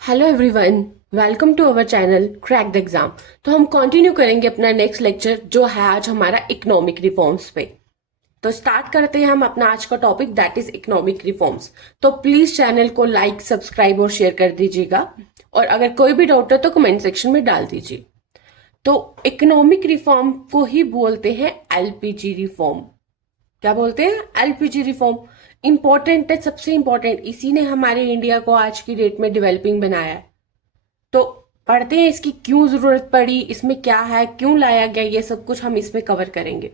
Hello everyone, welcome to our channel crack the exam. तो हम continue करेंगे अपना नेक्स्ट लेक्चर जो है आज हमारा इकोनॉमिक रिफॉर्म्स पे। तो स्टार्ट करते हैं हम अपना आज का topic that is economic reforms. तो प्लीज चैनल को लाइक, सब्सक्राइब और शेयर कर दीजिएगा और अगर कोई भी डाउट है तो कमेंट सेक्शन में डाल दीजिए। तो इकोनॉमिक रिफॉर्म को ही बोलते हैं एलपीजी रिफॉर्म। क्या बोलते हैं? LPG reform. इंपॉर्टेंट है, सबसे इंपॉर्टेंट, इसी ने हमारे इंडिया को आज की डेट में डेवलपिंग बनाया है। तो पढ़ते हैं इसकी क्यों जरूरत पड़ी, इसमें क्या है, क्यों लाया गया, ये सब कुछ हम इसमें कवर करेंगे।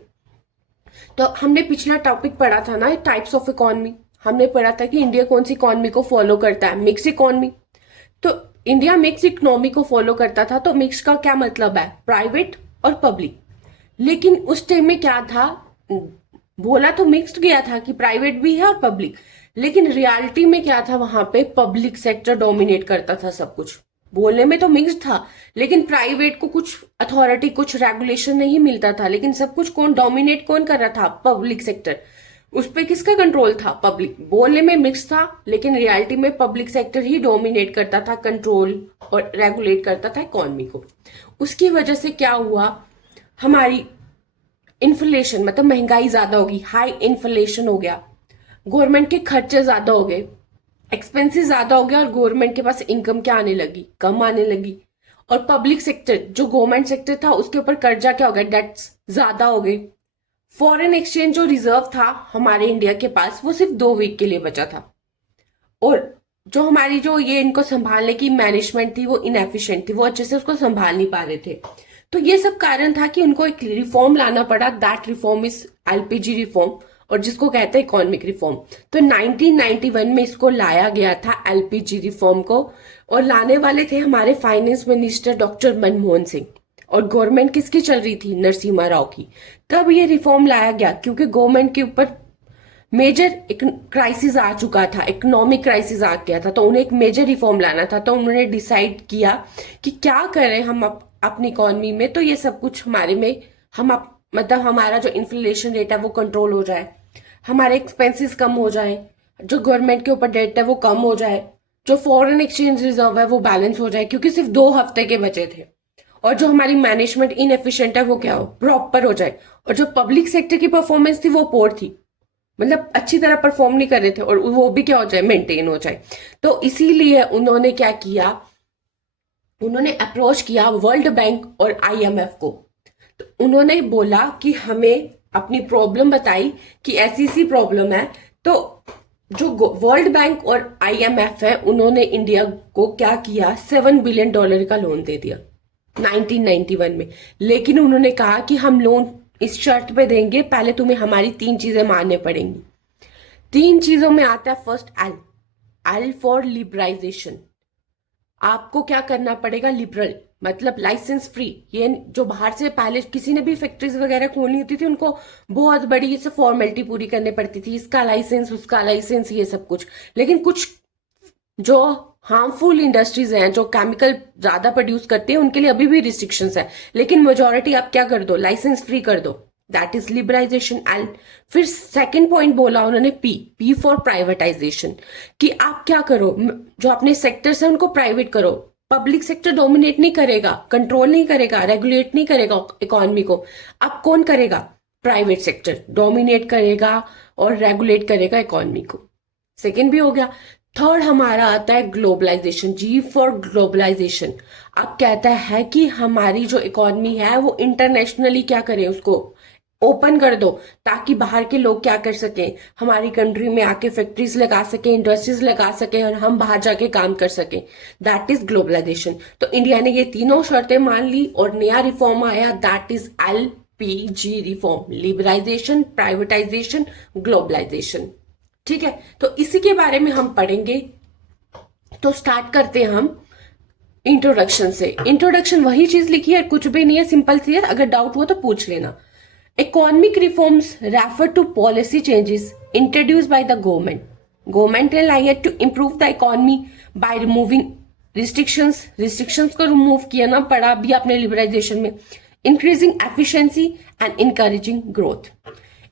तो हमने पिछला टॉपिक पढ़ा था ना, टाइप्स ऑफ इकोनॉमी। हमने पढ़ा था कि इंडिया कौन सी इकोनॉमी को फॉलो करता है, मिक्स इकोनॉमी। तो इंडिया मिक्स इकोनॉमी को फॉलो करता था। तो मिक्स का क्या मतलब है? प्राइवेट और पब्लिक। लेकिन उस टाइम में क्या था, बोला तो मिक्स्ड गया था कि प्राइवेट भी है और पब्लिक, लेकिन रियलिटी में क्या था, वहां पे पब्लिक सेक्टर डोमिनेट करता था सब कुछ। बोलने में तो मिक्स्ड था, लेकिन प्राइवेट को कुछ अथॉरिटी, कुछ रेगुलेशन नहीं मिलता था, लेकिन सब कुछ कौन डोमिनेट कौन कर रहा था? Public sector. उस पर किसका कंट्रोल था? पब्लिक। बोलने में मिक्स था, लेकिन रियलिटी में पब्लिक सेक्टर ही डोमिनेट करता था, कंट्रोल और रेगुलेट करता था इकोनॉमी को। उसकी वजह से क्या हुआ, हमारी इन्फ्लेशन मतलब महंगाई ज्यादा होगी, हाई इन्फ्लेशन हो गया, गवर्नमेंट के खर्चे ज्यादा हो गए, एक्सपेंसेस ज्यादा हो गया और गवर्नमेंट के पास इनकम क्या आने लगी? कम आने लगी। और पब्लिक सेक्टर जो गवर्नमेंट सेक्टर था उसके ऊपर कर्जा क्या हो गया? डेट्स ज्यादा हो गए। फॉरेन एक्सचेंज जो रिजर्व था हमारे इंडिया के पास वो सिर्फ 2 वीक के लिए बचा था। और जो हमारी जो ये इनको संभालने की मैनेजमेंट थी वो इनएफिशिएंट थी, वो अच्छे से उसको संभाल नहीं पा रहे थे। तो ये सब कारण था कि उनको एक रिफॉर्म लाना पड़ा। That reform is LPG reform, और जिसको कहते हैं इकोनॉमिक रिफॉर्म। तो 1991 में इसको लाया गया था एलपीजी रिफॉर्म को, और लाने वाले थे हमारे finance minister doctor Manmohan Singh. और गवर्नमेंट किसकी चल रही थी? नरसिम्हा राव की। तब ये रिफॉर्म लाया गया क्योंकि गवर्नमेंट के ऊपर मेजर क्राइसिस आ चुका था, इकोनॉमिक क्राइसिस आ गया था, तो उन्हें एक मेजर रिफॉर्म लाना था। तो उन्होंने डिसाइड किया कि क्या करें हम अपनी इकोनॉमी में। तो ये सब कुछ हमारे में मतलब हमारा जो इन्फ्लेशन रेट है वो कंट्रोल हो जाए, हमारे एक्सपेंसेस कम हो जाए, जो गवर्नमेंट के ऊपर डेट है वो कम हो जाए, जो फॉरेन एक्सचेंज रिजर्व है वो बैलेंस हो जाए, क्योंकि सिर्फ 2 हफ्ते के बचे थे। और जो हमारी मैनेजमेंट इनएफिशिएंट है वो क्या हो? प्रॉपर हो जाए। और जो पब्लिक सेक्टर की परफॉर्मेंस थी वो पोर थी, मतलब अच्छी तरह परफॉर्म नहीं कर रहे थे, और वो भी क्या हो जाए? मेंटेन हो जाए। तो इसीलिए उन्होंने क्या किया, उन्होंने अप्रोच किया वर्ल्ड बैंक और आईएमएफ को। तो उन्होंने बोला कि हमें अपनी प्रॉब्लम बताई कि ऐसी सी प्रॉब्लम है। तो जो वर्ल्ड बैंक और आईएमएफ है उन्होंने इंडिया को क्या किया, $7 बिलियन का लोन दे दिया 1991 में। लेकिन उन्होंने कहा कि हम लोन इस शर्त पे देंगे, पहले तुम्हें हमारी 3 चीजें मानने पड़ेंगी। 3 चीजों में आता है first L, L for liberalisation. आपको क्या करना पड़ेगा? लिबरल मतलब लाइसेंस फ्री। ये जो बाहर से पहले किसी ने भी फैक्ट्रीज वगैरह खोलनी होती थी उनको बहुत बड़ी से फॉर्मेलिटी पूरी करनी पड़ती थी, इसका लाइसेंस, उसका लाइसेंस, ये सब कुछ। लेकिन कुछ जो हार्मफुल इंडस्ट्रीज हैं, जो केमिकल ज्यादा प्रोड्यूस करते हैं, उनके लिए अभी भी रिस्ट्रिक्शंस है। लेकिन मेजोरिटी आप क्या कर दो? लाइसेंस फ्री कर दो। That is liberalisation. एंड फिर सेकंड पॉइंट बोला उन्होंने, पी फॉर प्राइवेटाइजेशन, कि आप क्या करो, जो अपने सेक्टर्स है उनको प्राइवेट करो। पब्लिक सेक्टर डोमिनेट नहीं करेगा, कंट्रोल नहीं करेगा, रेगुलेट नहीं करेगा इकोनॉमी को। अब कौन करेगा? प्राइवेट सेक्टर डोमिनेट करेगा और रेगुलेट करेगा इकोनॉमी को। सेकेंड भी हो गया। थर्ड हमारा आता है ग्लोबलाइजेशन, जी फॉर ग्लोबलाइजेशन। अब कहता है कि हमारी जो इकोनॉमी है वो इंटरनेशनली क्या करें, उसको ओपन कर दो, ताकि बाहर के लोग क्या कर सकें, हमारी कंट्री में आके फैक्ट्रीज लगा सकें, इंडस्ट्रीज लगा सकें, और हम बाहर जाके काम कर सकें। That is globalisation. तो इंडिया ने ये तीनों शर्तें मान ली और नया रिफॉर्म आया, that is LPG reform, liberalisation, privatisation, globalisation. ठीक है, तो इसी के बारे में हम पढ़ेंगे। तो स्टार्ट करते हैं हम इंट्रोडक्शन से। इंट्रोडक्शन वही चीज लिखी है, कुछ भी नहीं है, सिंपल सी है, अगर डाउट हो तो पूछ लेना। Economic reforms refer to policy changes introduced by the government. Government ने लाई है to improve the economy by removing restrictions को रिमूव किया ना पड़ा भी अपने लिबराइजेशन में, increasing efficiency and encouraging growth.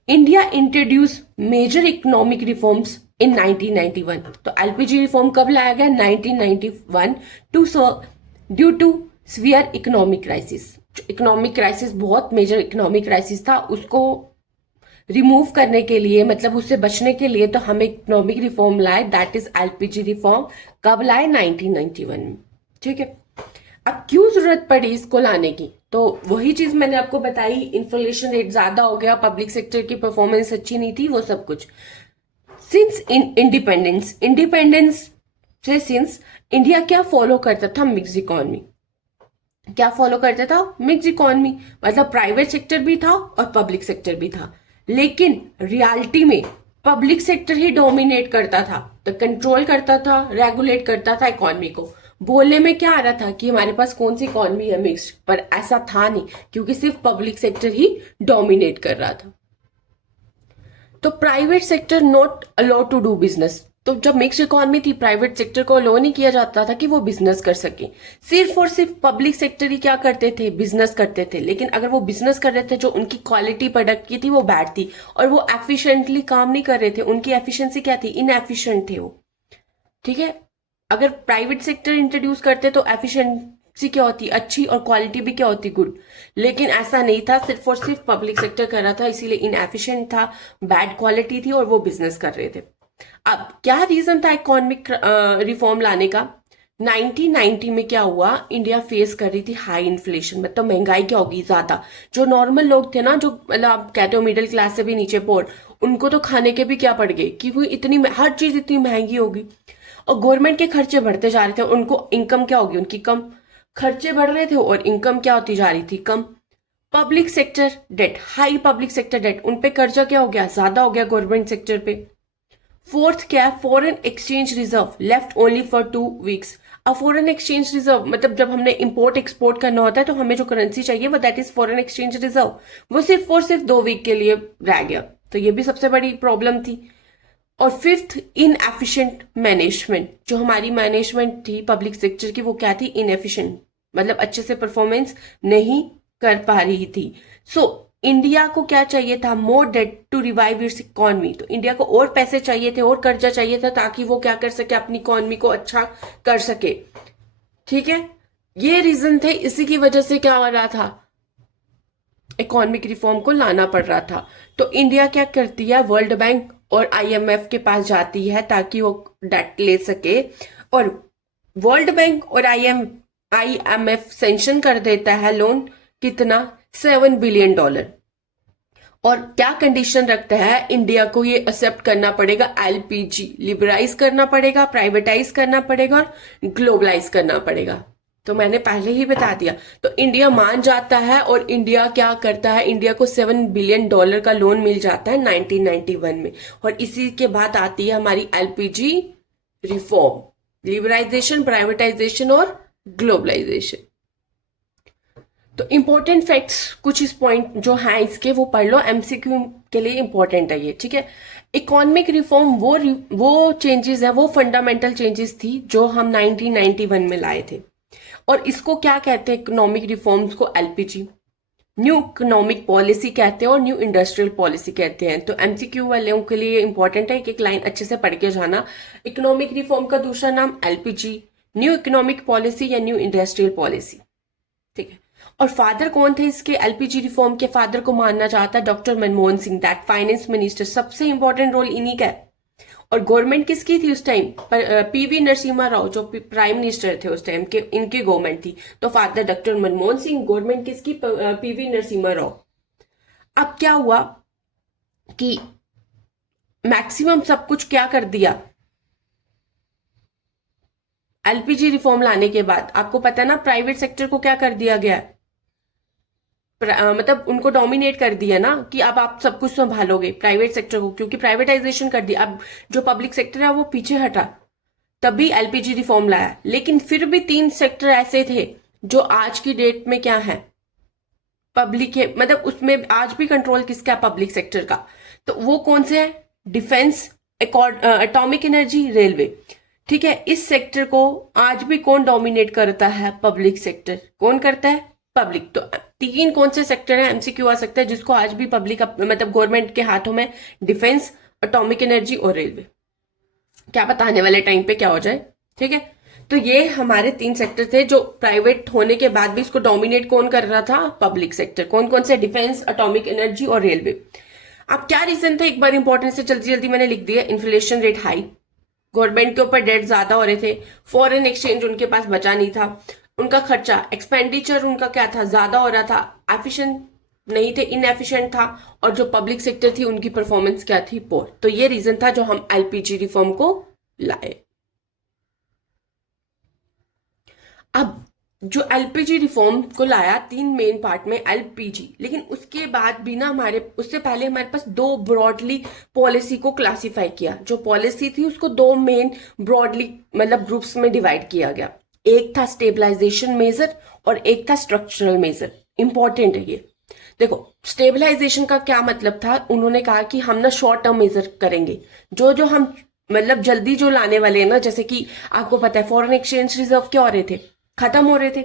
India introduced major economic reforms in 1991। तो एलपीजी रिफॉर्म कब लाया गया? 1991 to due to severe economic crisis. Economic crisis बहुत मेजर इकोनॉमिक क्राइसिस था, उसको रिमूव करने के लिए, मतलब उससे बचने के लिए तो हम इकोनॉमिक रिफॉर्म लाए, दैट इज एलपीजी रिफॉर्म। कब लाए? 1991 में। ठीक है, अब क्यों जरूरत पड़ी इसको लाने की? तो वही चीज मैंने आपको बताई, इन्फ्लेशन रेट ज्यादा हो गया, पब्लिक सेक्टर की परफॉर्मेंस अच्छी नहीं थी, वो सब कुछ। सिंस इंडिपेंडेंस से सिंस इंडिया क्या फॉलो करता था? Mix economy. क्या फॉलो करता था? मिक्स इकोनॉमी, मतलब प्राइवेट सेक्टर भी था और पब्लिक सेक्टर भी था, लेकिन रियलिटी में पब्लिक सेक्टर ही डोमिनेट करता था, तो कंट्रोल करता था, रेगुलेट करता था इकोनॉमी को। बोलने में क्या आ रहा था कि हमारे पास कौन सी इकोनॉमी है, मिक्स्ड, पर ऐसा था नहीं, क्योंकि सिर्फ पब्लिक सेक्टर ही डोमिनेट कर रहा था। तो private sector not allowed to do business. तो जब मिक्स इकोनॉमी थी, प्राइवेट सेक्टर को अलाउ नहीं किया जाता था कि वो बिजनेस कर सके। सिर्फ और सिर्फ पब्लिक सेक्टर ही क्या करते थे? बिजनेस करते थे। लेकिन अगर वो बिजनेस कर रहे थे, जो उनकी क्वालिटी प्रोडक्ट की थी वो बैड थी, और वो एफिशिएंटली काम नहीं कर रहे थे, उनकी एफिशिएंसी क्या थी? इनएफिशिएंट थे वो। ठीक है, अगर प्राइवेट सेक्टर इंट्रोड्यूस करते तो एफिशिएंसी क्या होती? अच्छी, और क्वालिटी भी क्या होती? गुड। लेकिन ऐसा नहीं था, सिर्फ और सिर्फ पब्लिक सेक्टर कर रहा था, इसीलिए इनएफिशिएंट था, बैड क्वालिटी थी, और वो बिजनेस कर रहे थे। अब क्या रीजन था इकोनॉमिक रिफॉर्म लाने का? 1990 में क्या हुआ? इंडिया फेस कर रही थी हाई इन्फ्लेशन, मतलब महंगाई क्या होगी? ज्यादा। जो नॉर्मल लोग थे ना, जो मतलब आप कहते हो मिडिल क्लास से भी नीचे पोर, उनको तो खाने के भी क्या पड़ गए, क्योंकि इतनी हर चीज इतनी महंगी होगी, और गवर्नमेंट के खर्चे बढ़ते जा रहे थे, उनको इनकम क्या होगी? उनकी कम। खर्चे बढ़ रहे थे और इनकम क्या होती जा रही थी? कम। Public sector debt, high public sector debt, उनपे कर्जा क्या हो गया? ज्यादा हो गया गवर्नमेंट सेक्टर पे। फोर्थ क्या है? Foreign exchange reserve left only for 2 weeks. अब फॉरेन एक्सचेंज रिजर्व मतलब जब हमने इंपोर्ट एक्सपोर्ट करना होता है तो हमें जो करेंसी चाहिए वो that is foreign exchange reserve, वो सिर्फ और सिर्फ 2 वीक के लिए रह गया। तो ये भी सबसे बड़ी प्रॉब्लम थी। और फिफ्थ, इनएफिशिएंट मैनेजमेंट। जो हमारी मैनेजमेंट थी पब्लिक सेक्टर की, वो क्या थी? इनएफिशिएंट, मतलब अच्छे से परफॉर्मेंस नहीं कर पा रही थी। सो इंडिया को क्या चाहिए था? More debt to revive its economy. तो इंडिया को और पैसे चाहिए थे, और कर्जा चाहिए था, ताकि वो क्या कर सके? अपनी इकोनॉमी को अच्छा कर सके। ठीक है, ये रीजन थे, इसी की वजह से क्या हो रहा था? इकोनॉमिक रिफॉर्म को लाना पड़ रहा था। तो इंडिया क्या करती है? वर्ल्ड बैंक और आईएमएफ के पास जाती है ताकि वो डेट ले सके, और वर्ल्ड बैंक और आईएमएफ सैंक्शन कर देता है लोन। कितना? $7 बिलियन। और क्या कंडीशन रखता है? इंडिया को ये एक्सेप्ट करना पड़ेगा, एलपीजी लिबराइज करना पड़ेगा, प्राइवेटाइज करना पड़ेगा, और ग्लोबलाइज करना पड़ेगा। तो मैंने पहले ही बता दिया। तो इंडिया मान जाता है, और इंडिया क्या करता है? इंडिया को $7 बिलियन का लोन मिल जाता है 1991 में। और इसी के बाद आती है हमारी एलपीजी रिफॉर्म, लिबराइजेशन, प्राइवेटाइजेशन और ग्लोबलाइजेशन। तो इंपॉर्टेंट फैक्ट्स कुछ इस पॉइंट जो हैं इसके, वो पढ़ लो, एमसीक्यू के लिए इंपॉर्टेंट है ये। ठीक है, इकोनॉमिक रिफॉर्म वो चेंजेस है, वो फंडामेंटल चेंजेस थी जो हम 1991 में लाए थे। और इसको क्या कहते हैं? इकोनॉमिक रिफॉर्म्स को एलपीजी, न्यू इकोनॉमिक पॉलिसी कहते हैं, और न्यू इंडस्ट्रियल पॉलिसी कहते हैं। तो एमसीक्यू वालों के लिए इंपॉर्टेंट है, एक लाइन अच्छे से पढ़ के जाना। इकोनॉमिक रिफॉर्म का दूसरा नाम एलपीजी, न्यू इकोनॉमिक पॉलिसी या न्यू इंडस्ट्रियल पॉलिसी। ठीक है, और फादर कौन थे इसके? एलपीजी रिफॉर्म के फादर को मानना चाहता है doctor Manmohan Singh, that finance minister. सबसे इंपॉर्टेंट रोल इन्हीं का है। और गवर्नमेंट किसकी थी उस टाइम? पीवी नरसिम्हा राव, जो प्राइम मिनिस्टर थे उस टाइम के, इनकी गवर्नमेंट थी। तो father doctor Manmohan Singh, government किसकी? पीवी नरसिम्हा राव। अब क्या हुआ कि मैक्सिमम सब कुछ क्या कर दिया एलपीजी रिफॉर्म लाने के बाद? आपको पता है ना, प्राइवेट सेक्टर को क्या कर दिया गया? मतलब उनको डोमिनेट कर दिया ना, कि अब आप सब कुछ संभालोगे प्राइवेट सेक्टर को, क्योंकि प्राइवेटाइजेशन कर दिया। अब जो पब्लिक सेक्टर है वो पीछे हटा, तभी एलपीजी रिफॉर्म लाया। लेकिन फिर भी 3 सेक्टर ऐसे थे जो आज की डेट में क्या है? पब्लिक है, मतलब उसमें आज भी कंट्रोल किसका है? पब्लिक सेक्टर का। तो वो कौन से है? Defence, atomic energy, railway. ठीक है, इस सेक्टर को आज भी कौन डोमिनेट करता है? Public sector. कौन करता है? पब्लिक। तो 3 कौन से सेक्टर है? एमसीक्यू आ सकता है, जिसको आज भी पब्लिक मतलब गवर्नमेंट के हाथों में? डिफेंस, एटॉमिक एनर्जी और रेलवे। क्या पता आने वाले टाइम पे क्या हो जाए। ठीक है, तो ये हमारे 3 सेक्टर थे जो प्राइवेट होने के बाद भी इसको डोमिनेट कौन कर रहा था, पब्लिक सेक्टर। कौन कौन से, डिफेंस, एटॉमिक एनर्जी और रेलवे। अब क्या रीजन था, एक बार इंपॉर्टेंट से जल्दी जल्दी मैंने लिख दिया। इन्फ्लेशन रेट हाई, गवर्नमेंट के ऊपर डेट ज्यादा हो रहे थे, फॉरेन एक्सचेंज उनके पास बचा नहीं था, उनका खर्चा एक्सपेंडिचर उनका क्या था, ज्यादा हो रहा था, एफिशिएंट नहीं थे, इनएफिशिएंट था, और जो पब्लिक सेक्टर थी उनकी परफॉर्मेंस क्या थी, पोर। तो ये रीजन था जो हम एलपीजी रिफॉर्म को लाए। अब जो एलपीजी रिफॉर्म को लाया 3 मेन पार्ट में एलपीजी, लेकिन उसके बाद भी ना हमारे, उससे पहले हमारे पास 2 ब्रॉडली पॉलिसी को क्लासिफाई किया। जो पॉलिसी थी उसको 2 मेन ब्रॉडली मतलब ग्रुप्स में डिवाइड किया गया। एक था स्टेबलाइजेशन मेजर और एक था स्ट्रक्चरल मेजर। इंपॉर्टेंट है ये। देखो स्टेबलाइजेशन का क्या मतलब था, उन्होंने कहा कि हम ना शॉर्ट टर्म मेजर करेंगे, जो जो हम मतलब जल्दी जो लाने वाले हैं ना, जैसे कि आपको पता है फॉरेन एक्सचेंज रिजर्व क्या हो रहे थे, खत्म हो रहे थे।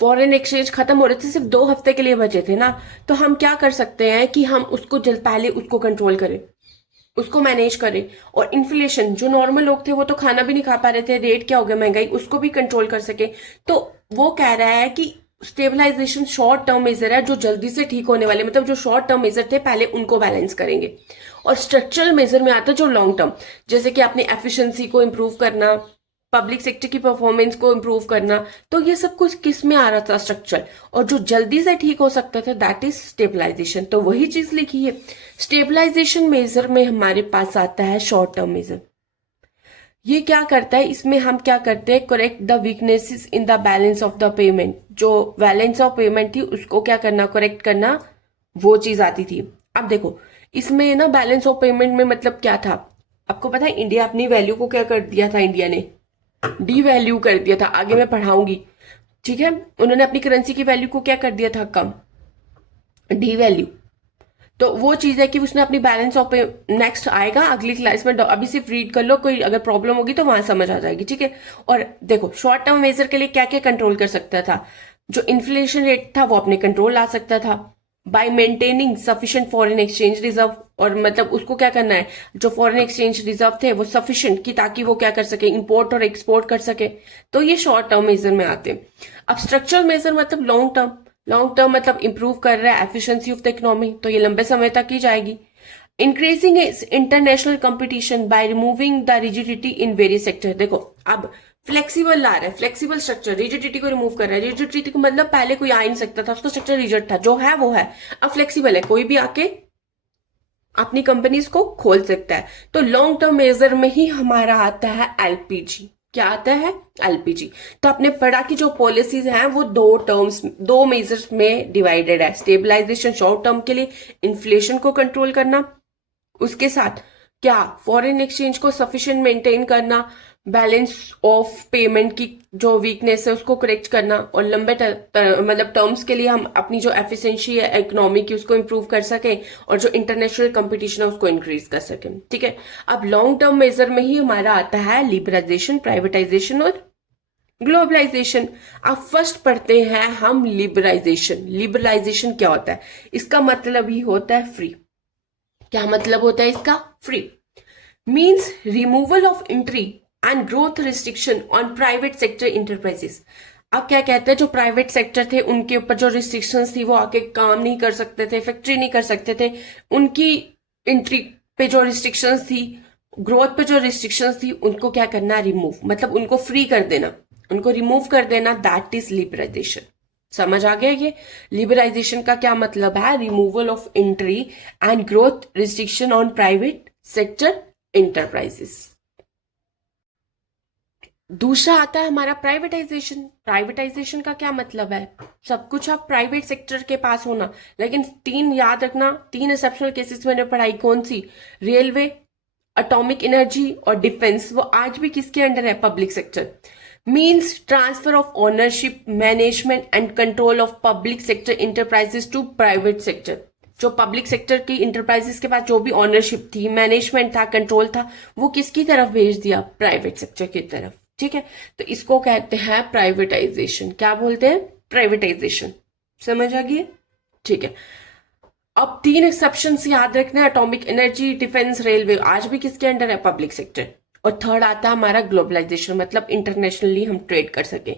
फॉरेन एक्सचेंज खत्म हो रहे थे, सिर्फ 2 हफ्ते के लिए बचे थे ना। तो हम क्या कर सकते हैं कि हम उसको जल्द पहले उसको कंट्रोल करें, उसको मैनेज करें। और इन्फ्लेशन, जो नॉर्मल लोग थे वो तो खाना भी नहीं खा पा रहे थे, रेट क्या हो गया महंगाई, उसको भी कंट्रोल कर सके। तो वो कह रहा है कि स्टेबलाइजेशन शॉर्ट टर्म मेजर है, जो जल्दी से ठीक होने वाले, मतलब जो शॉर्ट टर्म मेजर थे पहले उनको बैलेंस करेंगे। और स्ट्रक्चरल मेजर में आता है जो लॉन्ग टर्म, जैसे कि अपनी एफिशिएंसी को इंप्रूव करना, पब्लिक सेक्टर की परफॉर्मेंस को इंप्रूव करना। तो ये सब कुछ किस में आ रहा था, स्ट्रक्चर। और जो जल्दी से ठीक हो सकता था दैट इज स्टेबलाइजेशन। तो वही चीज लिखी है। स्टेबलाइजेशन मेजर में हमारे पास आता है शॉर्ट टर्म मेजर। ये क्या करता है, इसमें हम क्या करते हैं, correct the weaknesses in the balance of the payment. जो बैलेंस ऑफ पेमेंट थी उसको क्या करना, करेक्ट करना, वो चीज आती थी। अब देखो इसमें ना बैलेंस ऑफ पेमेंट में मतलब क्या था, आपको पता है इंडिया अपनी वैल्यू को क्या कर दिया था, इंडिया ने डी वैल्यू कर दिया था। आगे मैं पढ़ाऊंगी, ठीक है। उन्होंने अपनी करेंसी की वैल्यू को क्या कर दिया था, कम, डी वैल्यू। तो वो चीज है कि उसने अपनी बैलेंस ऑफ, नेक्स्ट आएगा अगली क्लास में, अभी सिर्फ रीड कर लो, कोई अगर प्रॉब्लम होगी तो वहां समझ आ जाएगी, ठीक है। और देखो शॉर्ट टर्म मेजर के लिए क्या क्या कंट्रोल कर सकता था, जो इन्फ्लेशन रेट था वो अपने कंट्रोल ला सकता था bye maintaining sufficient foreign exchange reserve. और मतलब उसको क्या करना है, जो फॉरेन एक्सचेंज रिजर्व थे वो सफिशिएंट की, ताकि वो क्या कर सके, इंपोर्ट और एक्सपोर्ट कर सके। तो ये शॉर्ट टर्म मेजर में आते हैं। अब स्ट्रक्चरल मेजर मतलब लॉन्ग टर्म। लॉन्ग टर्म मतलब इंप्रूव कर रहा है एफिशिएंसी ऑफ द इकोनॉमी, तो ये लंबे समय तक की जाएगी। Increasing international competition by removing the rigidity in various sector. देखो अब फ्लेक्सिबल ला रहा है, फ्लेक्सिबल स्ट्रक्चर, रिजिडिटी को रिमूव कर रहा है। रिजिडिटी को मतलब पहले कोई आ ही नहीं सकता था, उसका स्ट्रक्चर रिजिड था, जो है वो है। अब फ्लेक्सिबल है, कोई भी आके अपनी कंपनीज को खोल सकता है। तो लॉन्ग टर्म मेजर में ही हमारा आता है एलपीजी। क्या आता है, एलपीजी। तो आपने पढ़ा कि जो पॉलिसीज हैं वो 2 टर्म्स, 2 मेजर्स में डिवाइडेड है। स्टेबलाइजेशन शॉर्ट टर्म के लिए इन्फ्लेशन को कंट्रोल करना, उसके साथ क्या, फॉरेन एक्सचेंज को सफिशिएंट मेंटेन करना, बैलेंस ऑफ पेमेंट की जो वीकनेस है उसको करेक्ट करना, और लंबे मतलब टर्म्स के लिए हम अपनी जो एफिशिएंसी है इकोनॉमी की उसको इंप्रूव कर सके, और जो इंटरनेशनल कंपटीशन है उसको इंक्रीज कर सके, ठीक है। अब लॉन्ग टर्म मेजर में ही हमारा आता है लिबरलाइजेशन, प्राइवेटाइजेशन और ग्लोबलाइजेशन। अब फर्स्ट पढ़ते हैं हम लिबरलाइजेशन। लिबरलाइजेशन क्या होता है, इसका मतलब ही होता है फ्री। क्या मतलब होता है इसका, free means removal of entry and growth restriction on private sector enterprises. अब क्या कहते हैं, जो प्राइवेट सेक्टर थे उनके ऊपर जो रिस्ट्रिक्शंस थी, वो आके काम नहीं कर सकते थे, फैक्ट्री नहीं कर सकते थे, उनकी एंट्री पे जो रिस्ट्रिक्शंस थी, ग्रोथ पे जो रिस्ट्रिक्शंस थी, उनको क्या करना, रिमूव, मतलब उनको फ्री कर देना, उनको रिमूव कर देना, दैट इज लिबरलाइजेशन। समझ आ गया ये। लिबरलाइजेशन का क्या मतलब है, removal of entry and growth restriction on private sector enterprises. दूसरा आता है हमारा प्राइवेटाइजेशन। प्राइवेटाइजेशन का क्या मतलब है, सब कुछ अब प्राइवेट सेक्टर के पास होना। लेकिन 3 याद रखना, 3 एक्सेप्शनल केसेस मैंने पढ़ाई, कौन सी, रेलवे, एटॉमिक एनर्जी और डिफेंस, वो आज भी किसके अंडर है, public sector. Means transfer of ownership, management and control of public sector enterprises to private sector. जो पब्लिक सेक्टर की इंटरप्राइजेस के पास जो भी ओनरशिप थी, मैनेजमेंट था, कंट्रोल था, वो किसकी तरफ भेज दिया, प्राइवेट सेक्टर की तरफ, ठीक है। तो इसको कहते हैं प्राइवेटाइजेशन। क्या बोलते हैं, प्राइवेटाइजेशन। समझ आ गई, ठीक है। अब 3 एक्सेप्शन याद रखना है, एटॉमिक एनर्जी, डिफेंस, रेलवे, आज भी किसके अंडर है, पब्लिक सेक्टर। और थर्ड आता है हमारा ग्लोबलाइजेशन, मतलब इंटरनेशनली हम ट्रेड कर सके।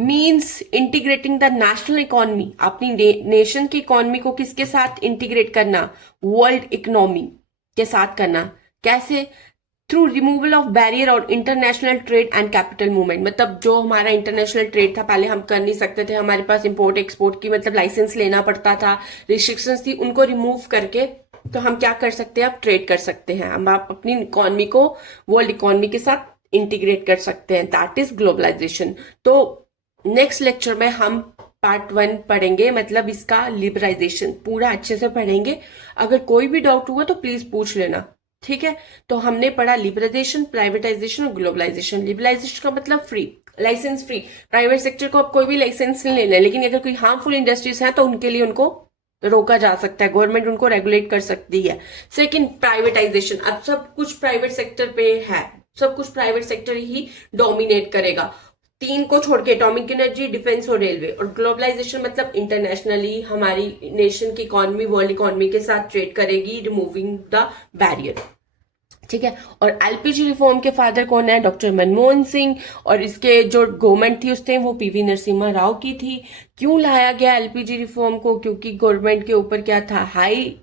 Means integrating the national economy, अपनी नेशन की इकोनॉमी को किसके साथ इंटीग्रेट करना, वर्ल्ड इकोनॉमी के साथ करना। कैसे? थ्रू रिमूवल ऑफ बैरियर और international trade and capital movement, मतलब जो हमारा इंटरनेशनल ट्रेड था पहले हम कर नहीं सकते थे, हमारे पास इंपोर्ट एक्सपोर्ट की मतलब लाइसेंस लेना पड़ता था, रिस्ट्रिक्शंस थी, उनको रिमूव करके तो हम क्या कर सकते हैं, अब ट्रेड कर सकते हैं, हम आप अपनी इकोनॉमी को वर्ल्ड इकोनॉमी के साथ इंटीग्रेट कर सकते हैं, दैट इज ग्लोबलाइजेशन। तो नेक्स्ट लेक्चर में हम पार्ट 1 पढ़ेंगे, मतलब इसका लिबराइजेशन पूरा अच्छे से पढ़ेंगे। अगर कोई भी डाउट हुआ तो प्लीज पूछ लेना, ठीक है। तो हमने पढ़ा लिबराइजेशन, प्राइवेटाइजेशन और ग्लोबलाइजेशन। लिबराइजेशन का मतलब free, licence free, private sector को अब कोई भी लाइसेंस नहीं लेना है, लेकिन अगर कोई हार्मफुल इंडस्ट्रीज हैं तो उनके लिए उनको रोका जा सकता है, गवर्नमेंट उनको रेगुलेट कर सकती है। सेकंड, प्राइवेटाइजेशन, अब सब कुछ प्राइवेट सेक्टर पे है, सब कुछ प्राइवेट सेक्टर ही डोमिनेट करेगा, 3 को छोड़ के, एटॉमिक एनर्जी, डिफेंस और रेलवे। और ग्लोबलाइजेशन मतलब इंटरनेशनली हमारी नेशन की इकोनॉमी वर्ल्ड इकोनॉमी के साथ ट्रेड करेगी, रिमूविंग द बैरियर, ठीक है। और एलपीजी रिफॉर्म के फादर कौन है, डॉक्टर मनमोहन सिंह। और इसके जो गवर्नमेंट थी उस टाइम वो पीवी नरसिम्हा राव की थी। क्यों लाया गया एलपीजी रिफॉर्म को, क्योंकि गवर्नमेंट के ऊपर क्या था, हाई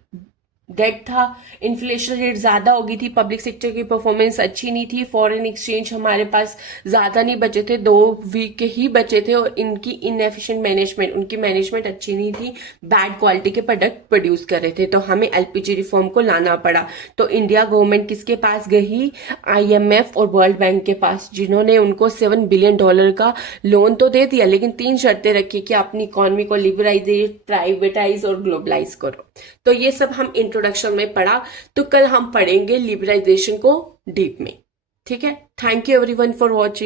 डेट था, इन्फ्लेशन रेट ज्यादा हो गई थी, पब्लिक सेक्टर की परफॉर्मेंस अच्छी नहीं थी, फॉरेन एक्सचेंज हमारे पास ज्यादा नहीं बचे थे, 2 वीक के ही बचे थे, और इनकी इनएफिशिएंट मैनेजमेंट, उनकी मैनेजमेंट अच्छी नहीं थी, बैड क्वालिटी के प्रोडक्ट प्रोड्यूस कर रहे थे, तो हमें एलपीजी रिफॉर्म को लाना पड़ा। तो इंडिया गवर्नमेंट किसके पास गई, आईएमएफ और वर्ल्ड बैंक के पास, जिन्होंने उनको $7 बिलियन का लोन तो दे दिया, लेकिन 3 शर्तें रखी कि अपनी इकोनॉमी को लिबराइज, प्राइवेटाइज और ग्लोबलाइज करो। तो ये सब हम इंट्रोडक्शन में पढ़ा, तो कल हम पढ़ेंगे लिबराइजेशन को डीप में, ठीक है। Thank you everyone for watching.